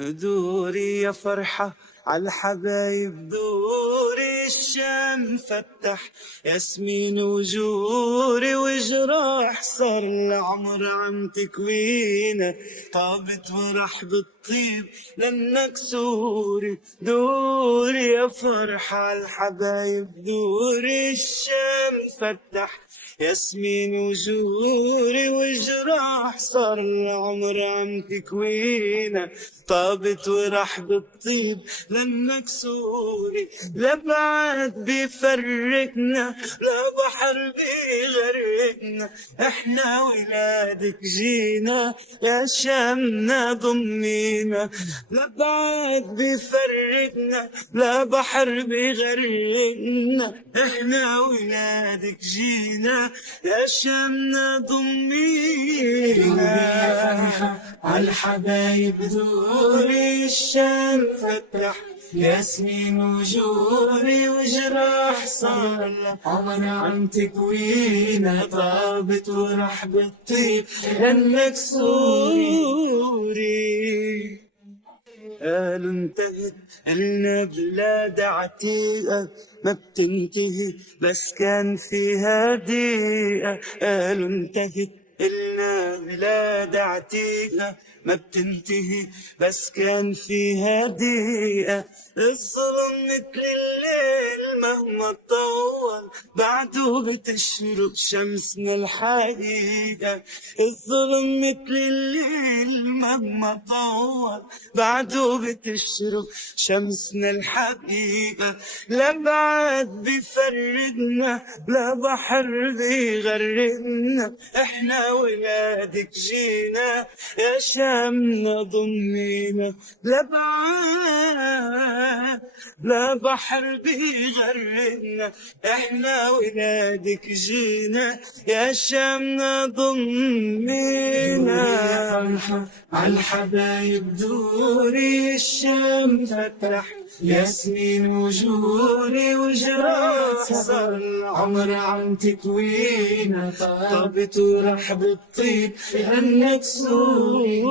دوري يا فرحة عالحبايب، دوري الشام فتح ياسمين وجوري وجراح، صار العمر عم تكوينا، طابت ورح بالطيب لانك سوري. دوري يا فرحة عالحبايب، دوري الشام فتح ياسمين وجوري وجراح، صار العمر عم تكوينا، طابت وراح بالطيب لانك سوري. لا بعد بيفرقنا، لا بحر بيغرقنا، احنا ولادك جينا يا شامنا ضمينا. لا بعد بيفرقنا، لا بحر بيغرقنا، احنا ولادك جينا يا شامنا ضمينا. عالحبايب دوري الشام فتح ياسمين وجوري وجراح، صار العمر عم تكوينا، طابت ورح بالطيب لانك سوري. قالوا انتهت قلنا بلاد عتيقة ما بتنتهي بس كان فيها دقيقة. قالوا انتهت قلنا بلاد عتيقة ما بتنتهي بس كان فيها دقيقة. الظلم مثل الليل مهما طول بعده بتشرق شمسنا الحقيقة. الظلم مثل الليل مهما طول بعده بتشرق شمسنا الحقيقة. لا بعد بيفرقنا، لا بحر بيغرقنا، احنا ولادك جينا يا شامنا ضمينا. لا بعد لا بحر بيغرقنا، احنا ولادك جينا يا شامنا ضمينا. عالحبايب دوري الشام فتح ياسمين وجوري وجراح، صار العمر عم تكوينا، طابت ورح بالطيب لانك سوري.